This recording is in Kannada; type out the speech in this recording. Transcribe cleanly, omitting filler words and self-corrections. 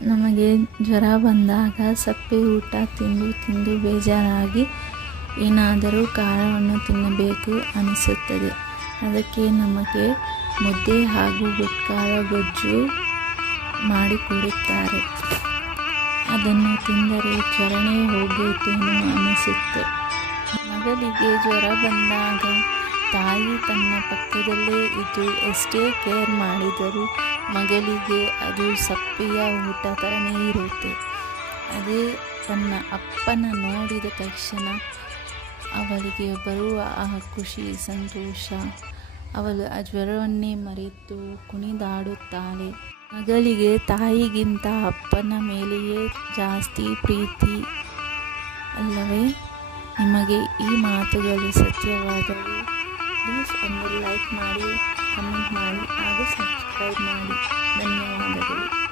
ನಮಗೆ ಜ್ವರ ಬಂದಾಗ ಸಪ್ಪೆ ಊಟ ತಿಂದು ತಿಂದು ಬೇಜಾರಾಗಿ ಏನಾದರೂ ಖಾರವನ್ನು ತಿನ್ನಬೇಕು ಅನಿಸುತ್ತದೆ. ಅದಕ್ಕೆ ನಮಗೆ ಮುದ್ದೆ ಹಾಗೂ ಗುಟ್ಕಾದ ಗೊಜ್ಜು ಮಾಡಿಕೊಡುತ್ತಾರೆ. ಅದನ್ನು ತಿಂದರೆ ಜ್ವರನೇ ಹೋಗೈತೇನೋ ಅನಿಸುತ್ತೆ. ಮಗಳಿಗೆ ಜ್ವರ ಬಂದಾಗ ತಾಯಿ ತನ್ನ ಪಕ್ಕದಲ್ಲೇ ಇದ್ದು ಎಷ್ಟೇ ಕೇರ್ ಮಾಡಿದರೂ ಮಗಳಿಗೆ ಅದು ಸಪ್ಪೆಯ ಊಟ ಥರನೇ ಇರುತ್ತೆ. ಅದೇ ತನ್ನ ಅಪ್ಪನ ನೋಡಿದ ತಕ್ಷಣ ಅವಳಿಗೆ ಬರುವ ಆ ಖುಷಿ, ಸಂತೋಷ, ಅವಳು ಆ ಜ್ವರವನ್ನೇ ಮರೆತು ಕುಣಿದಾಡುತ್ತಾಳೆ. ಮಗಳಿಗೆ ತಾಯಿಗಿಂತ ಅಪ್ಪನ ಮೇಲೆಯೇ ಜಾಸ್ತಿ ಪ್ರೀತಿ ಅಲ್ಲವೇ? ನಿಮಗೆ ಈ ಮಾತುಗಳು ಸತ್ಯವಾದರೆ ಪ್ಲೀಸ್ ಒಂದು ಲೈಕ್ ಮಾಡಿ, ಕಮೆಂಟ್ ಮಾಡಿ ಹಾಗೂ ಸಬ್ಸ್ಕ್ರೈಬ್ ಮಾಡಿ. ಧನ್ಯವಾದಗಳು.